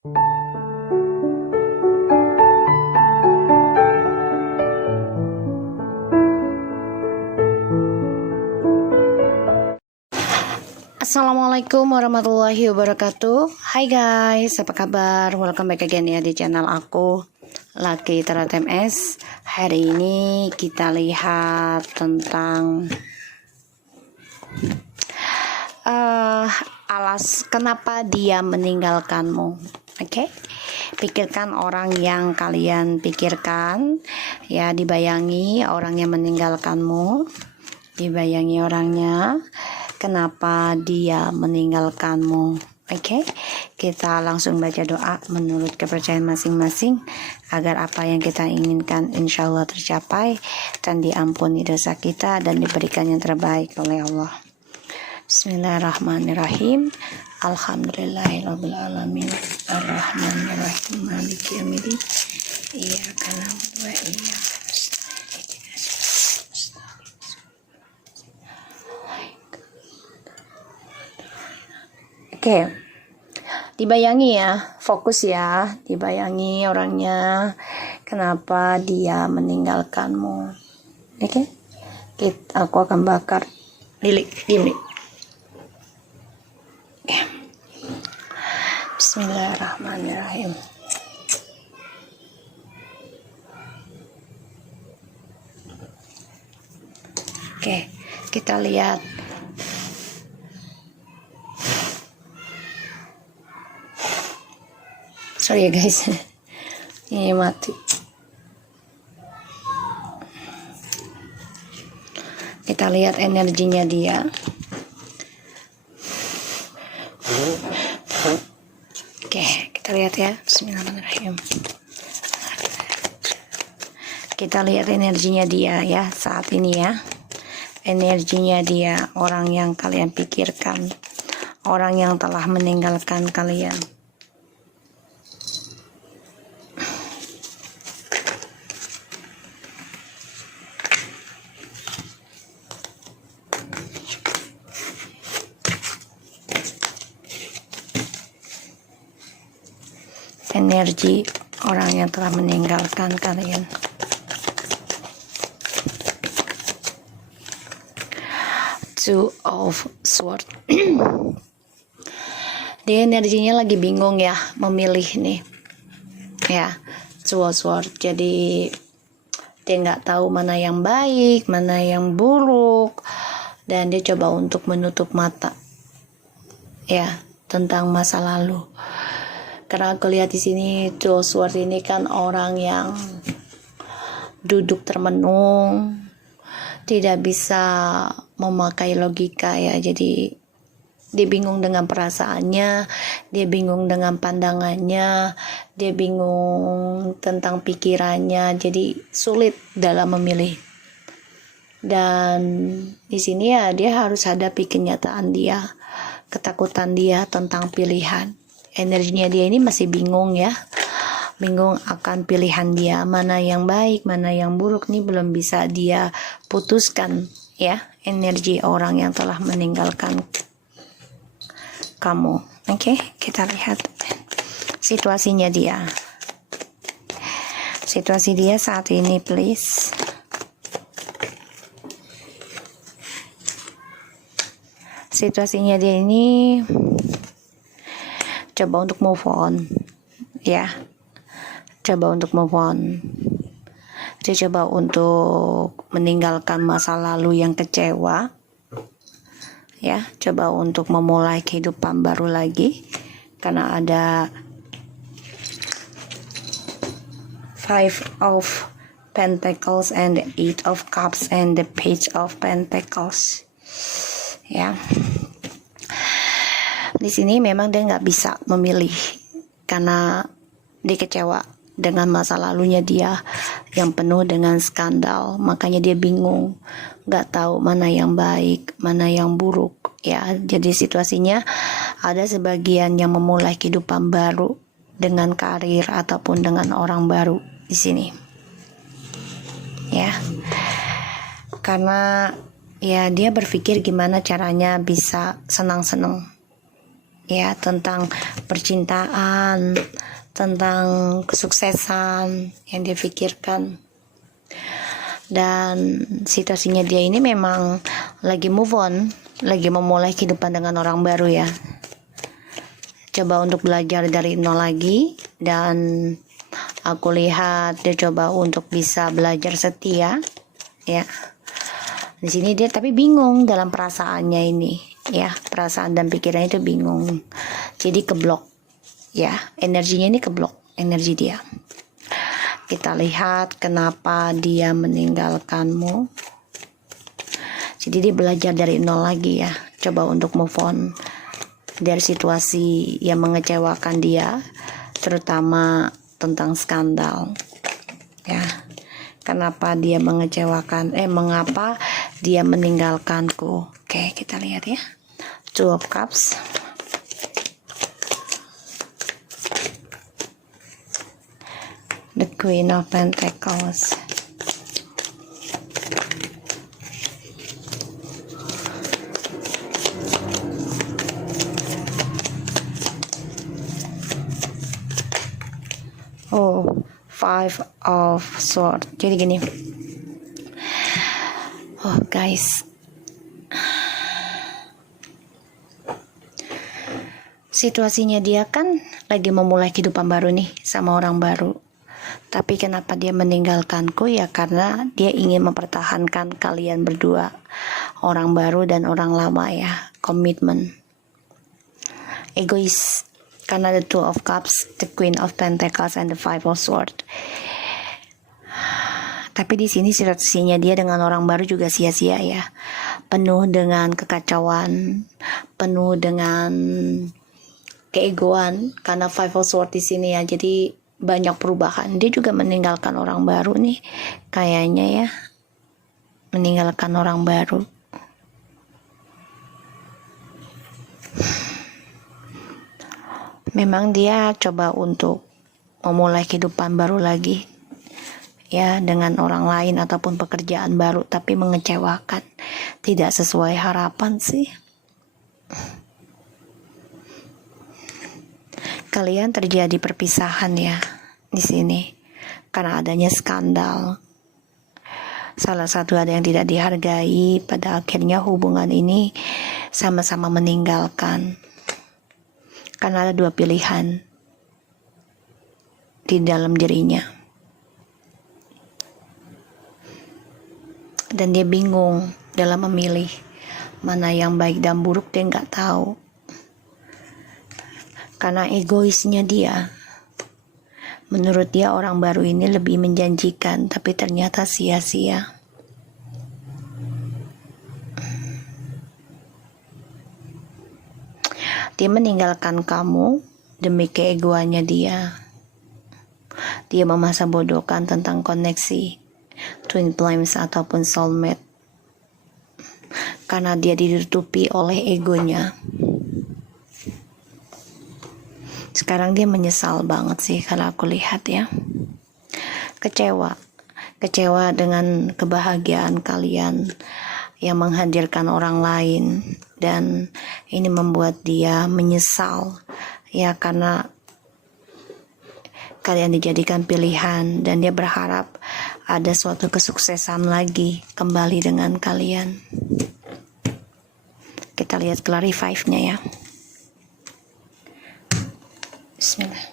Assalamualaikum warahmatullahi wabarakatuh. Hai guys, apa kabar? Welcome back again ya di channel aku, Lucky Tarot MS. Hari ini kita lihat tentang alas kenapa dia meninggalkanmu. Oke? Pikirkan orang yang kalian pikirkan, ya, dibayangi orang yang meninggalkanmu, dibayangi orangnya. Kenapa dia meninggalkanmu? Oke, kita langsung baca doa menurut kepercayaan masing-masing agar apa yang kita inginkan insya Allah tercapai dan diampuni dosa kita dan diberikan yang terbaik oleh Allah. Bismillahirrahmanirrahim. Alhamdulillahirabbil alamin. Arrahmanirrahim. Maliki yaumiddin. Iyyaka na'budu wa iyyaka Oke, dibayangi ya, fokus ya, dibayangi orangnya, kenapa dia meninggalkanmu. Oke, aku akan bakar lilin. Oke. Bismillahirrahmanirrahim. Oke, kita lihat. Sorry ya guys, ini mati. Kita lihat energinya dia. Oke, kita lihat ya. Bismillahirrahmanirrahim. Kita lihat energinya dia ya saat ini ya. Energinya dia, orang yang kalian pikirkan, orang yang telah meninggalkan kalian. Energi orang yang telah meninggalkan kalian. Two of Swords. Dia energinya lagi bingung ya, memilih nih ya, Two of Swords. Jadi dia nggak tahu mana yang baik, mana yang buruk, dan dia coba untuk menutup mata ya tentang masa lalu. Karena aku lihat di sini Two of Swords ini kan orang yang duduk termenung, tidak bisa memakai logika ya. Jadi dia bingung dengan perasaannya, dia bingung dengan pandangannya, dia bingung tentang pikirannya. Jadi sulit dalam memilih. Dan di sini ya dia harus hadapi kenyataan dia, ketakutan dia tentang pilihan. Energinya dia ini masih bingung ya, bingung akan pilihan dia, mana yang baik, mana yang buruk nih belum bisa dia putuskan ya. Energi orang yang telah meninggalkan kamu. Oke, kita lihat situasinya dia. Situasi dia saat ini please. Situasinya dia ini coba untuk move on ya, coba untuk move on. Dia coba untuk meninggalkan masa lalu yang kecewa ya, coba untuk memulai kehidupan baru lagi karena ada Five of Pentacles and the Eight of Cups and the Page of Pentacles ya. Di sini memang dia nggak bisa memilih karena dia kecewa dengan masa lalunya dia yang penuh dengan skandal. Makanya dia bingung, nggak tahu mana yang baik, mana yang buruk ya. Jadi situasinya ada sebagian yang memulai kehidupan baru dengan karir ataupun dengan orang baru di sini ya. Karena ya dia berpikir gimana caranya bisa senang-senang ya, tentang percintaan, tentang kesuksesan yang dia pikirkan. Dan situasinya dia ini memang lagi move on, lagi memulai kehidupan dengan orang baru ya. Coba untuk belajar dari nol lagi, dan aku lihat dia coba untuk bisa belajar setia ya. Di sini dia tapi bingung dalam perasaannya ini ya, perasaan dan pikirannya itu bingung, jadi keblok ya, energinya ini keblok, energi dia. Kita lihat kenapa dia meninggalkanmu. Jadi dia belajar dari nol lagi ya, coba untuk move on dari situasi yang mengecewakan dia, terutama tentang skandal ya. Kenapa dia mengecewakan, mengapa dia meninggalkanku. Oke, kita lihat ya. Two of Cups, the Queen of Pentacles, Five of Swords. Jadi gini, guys, situasinya dia kan lagi memulai kehidupan baru nih sama orang baru. Tapi kenapa dia meninggalkanku ya, karena dia ingin mempertahankan kalian berdua, orang baru dan orang lama ya, komitmen. Egois, karena the Two of Cups, the Queen of Pentacles, and the Five of Swords. Tapi di sini situasinya dia dengan orang baru juga sia-sia ya, penuh dengan kekacauan, penuh dengan keegoan, karena Five of Swords di sini ya. Jadi banyak perubahan. Dia juga meninggalkan orang baru nih, kayaknya ya, meninggalkan orang baru. Memang dia coba untuk memulai kehidupan baru lagi ya, dengan orang lain ataupun pekerjaan baru, tapi mengecewakan, tidak sesuai harapan sih. Kalian terjadi perpisahan ya di sini karena adanya skandal. Salah satu ada yang tidak dihargai, pada akhirnya hubungan ini sama-sama meninggalkan. Karena ada dua pilihan di dalam dirinya. Dan dia bingung dalam memilih mana yang baik dan buruk, dia nggak tahu. Karena egoisnya dia. Menurut dia orang baru ini lebih menjanjikan, tapi ternyata sia-sia. Dia meninggalkan kamu demi keegoannya dia. Dia memasa bodohkan tentang koneksi twin flames ataupun soulmate, karena dia ditutupi oleh egonya. Sekarang dia menyesal banget sih kalau aku lihat ya. Kecewa dengan kebahagiaan kalian yang menghadirkan orang lain, dan ini membuat dia menyesal ya, karena kalian dijadikan pilihan, dan dia berharap ada suatu kesuksesan lagi kembali dengan kalian. Kita lihat clarify-nya ya. Bismillah.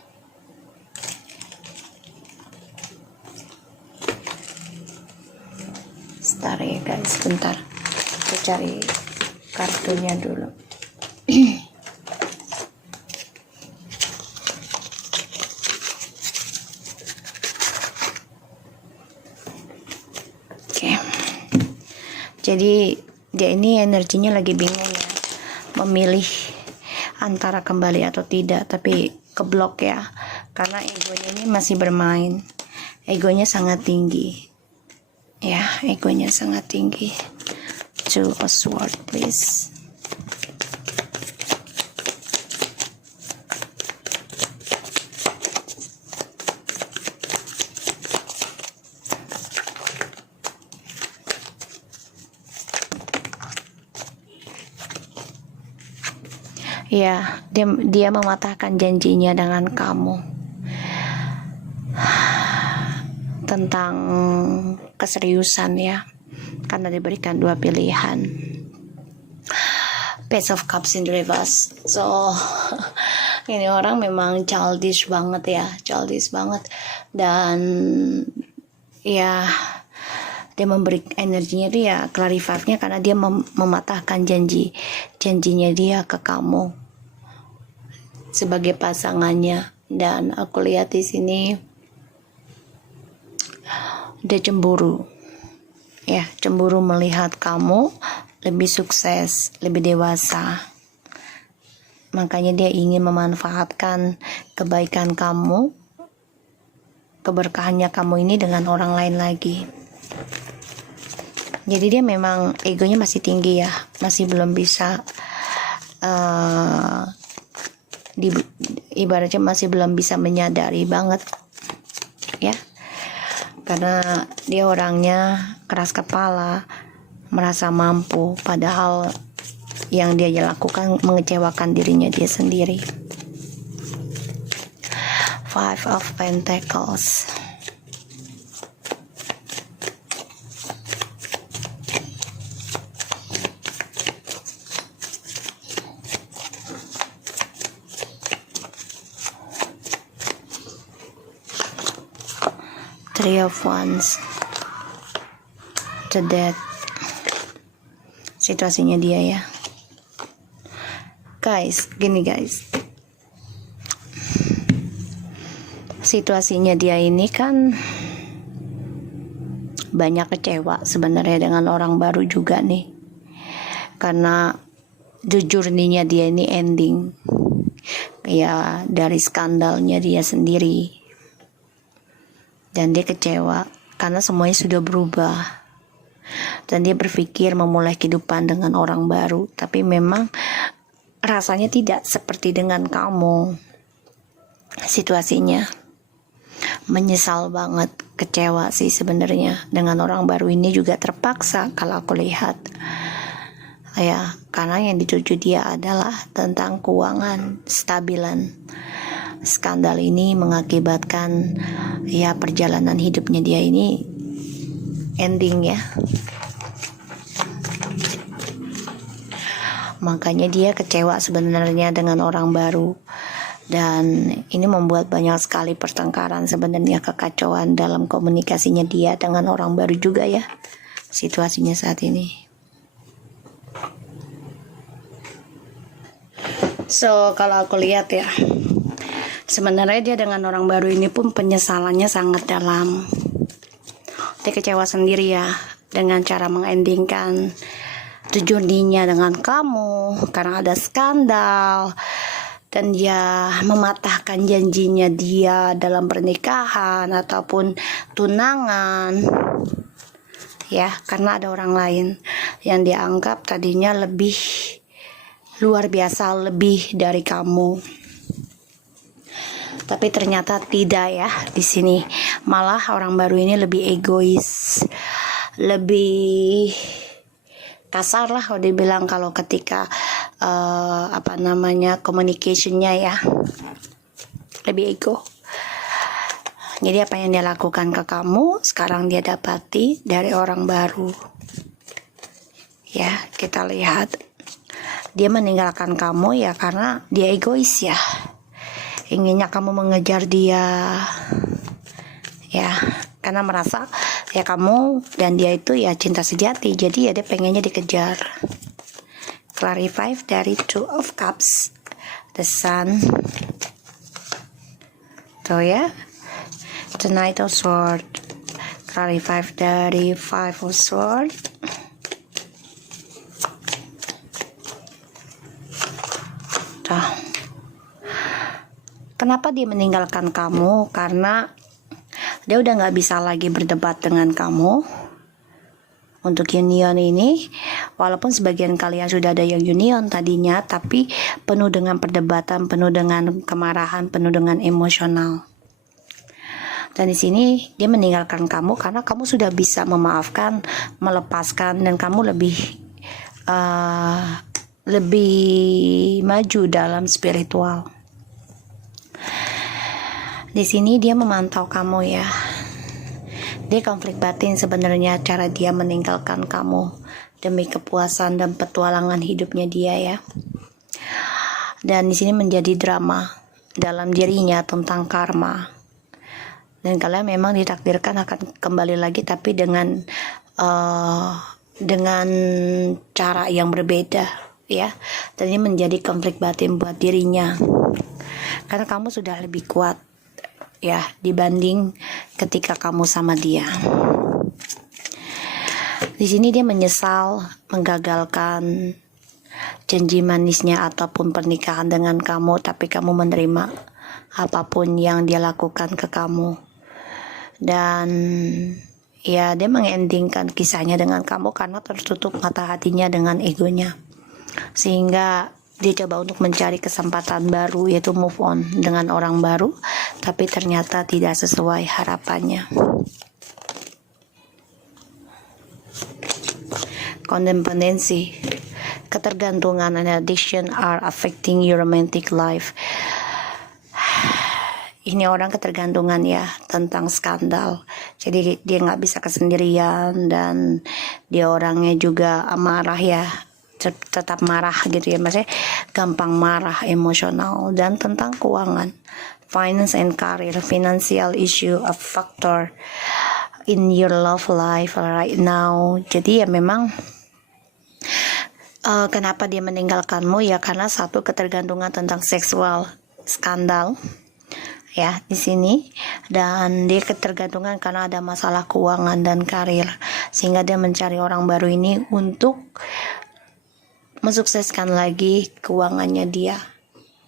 Sebentar ya guys, sebentar. Aku cari kartunya dulu. Oke. Jadi dia ini energinya lagi bingung ya, memilih antara kembali atau tidak, tapi keblok ya, karena egonya ini masih bermain. Egonya sangat tinggi ya, egonya sangat tinggi. Two of Swords please. Ya, dia mematahkan janjinya dengan kamu tentang keseriusan ya, karena diberikan dua pilihan. Page of Cups in reverse. So ini orang memang childish banget ya, childish banget. Dan ya, dia memberi energinya dia clarify-nya karena dia mematahkan janjinya dia ke kamu sebagai pasangannya. Dan aku lihat di sini dia cemburu ya, cemburu melihat kamu lebih sukses, lebih dewasa. Makanya dia ingin memanfaatkan kebaikan kamu, keberkahannya kamu ini dengan orang lain lagi. Jadi dia memang egonya masih tinggi ya, masih belum bisa ibaratnya masih belum bisa menyadari banget ya, karena dia orangnya keras kepala, merasa mampu, padahal yang dia lakukan mengecewakan dirinya dia sendiri. Five of Pentacles. Three of Wands. The Death. Situasinya dia ya. Guys, gini guys. Situasinya dia ini kan banyak kecewa sebenarnya dengan orang baru juga nih. Karena journey-nya dia ini ending. Ya, dari skandalnya dia sendiri. Dan dia kecewa karena semuanya sudah berubah. Dan dia berpikir memulai kehidupan dengan orang baru, tapi memang rasanya tidak seperti dengan kamu. Situasinya menyesal banget, kecewa sih sebenarnya dengan orang baru ini juga terpaksa kalau aku lihat. Ya, karena yang dituju dia adalah tentang keuangan, stabilan. Skandal ini mengakibatkan ya perjalanan hidupnya dia ini ending ya. Makanya dia kecewa sebenarnya dengan orang baru. Dan ini membuat banyak sekali pertengkaran sebenarnya, kekacauan dalam komunikasinya dia dengan orang baru juga ya. Situasinya saat ini. So kalau aku lihat ya, sebenarnya dia dengan orang baru ini pun penyesalannya sangat dalam. Dia kecewa sendiri ya dengan cara mengendingkan journey-nya dengan kamu karena ada skandal. Dan dia mematahkan janjinya dia dalam pernikahan ataupun tunangan ya, karena ada orang lain yang dianggap tadinya lebih luar biasa, lebih dari kamu. Tapi ternyata tidak ya. Di sini malah orang baru ini lebih egois, lebih kasar lah kalau dibilang kalau ketika communication-nya ya, lebih ego. Jadi apa yang dia lakukan ke kamu sekarang dia dapati dari orang baru ya. Kita lihat dia meninggalkan kamu ya karena dia egois ya, inginnya kamu mengejar dia ya, karena merasa ya kamu dan dia itu ya cinta sejati, jadi ya dia pengennya dikejar. Clarify dari Two of Cups, the Sun tuh ya, the Knight of Swords. Clarify dari Five of Swords, tuh. Kenapa dia meninggalkan kamu? Karena dia udah gak bisa lagi berdebat dengan kamu untuk union ini. Walaupun sebagian kalian sudah ada yang union tadinya, tapi penuh dengan perdebatan, penuh dengan kemarahan, penuh dengan emosional. Dan di sini dia meninggalkan kamu karena kamu sudah bisa memaafkan, melepaskan, dan kamu lebih lebih maju dalam spiritual. Di sini dia memantau kamu ya. Dia konflik batin sebenarnya cara dia meninggalkan kamu demi kepuasan dan petualangan hidupnya dia ya. Dan di sini menjadi drama dalam dirinya tentang karma. Dan kalian memang ditakdirkan akan kembali lagi, tapi dengan cara yang berbeda ya. Dan ini menjadi konflik batin buat dirinya. Karena kamu sudah lebih kuat ya dibanding ketika kamu sama dia. Di sini dia menyesal menggagalkan janji manisnya ataupun pernikahan dengan kamu, tapi kamu menerima apapun yang dia lakukan ke kamu. Dan ya dia mengendingkan kisahnya dengan kamu karena tertutup mata hatinya dengan egonya, sehingga dia coba untuk mencari kesempatan baru, yaitu move on dengan orang baru, tapi ternyata tidak sesuai harapannya. Codependency, ketergantungan and addiction are affecting your romantic life. Ini orang ketergantungan ya tentang skandal. Jadi dia nggak bisa kesendirian, dan dia orangnya juga amarah ya, tetap marah gitu ya, maksudnya gampang marah, emosional. Dan tentang keuangan, finance and career, financial issue a factor in your love life right now. Jadi ya memang kenapa dia meninggalkanmu ya karena satu, ketergantungan tentang seksual skandal ya di sini, dan dia ketergantungan karena ada masalah keuangan dan karir, sehingga dia mencari orang baru ini untuk mensukseskan lagi keuangannya dia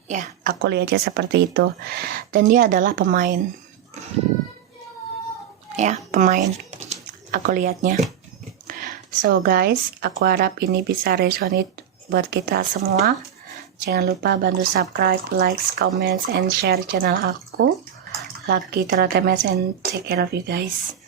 ya. Aku lihatnya seperti itu. Dan dia adalah pemain ya, pemain aku lihatnya. So guys, aku harap ini bisa resonate buat kita semua. Jangan lupa bantu subscribe, like, comments, and share channel aku, Lucky Tarot MS, and take care of you guys.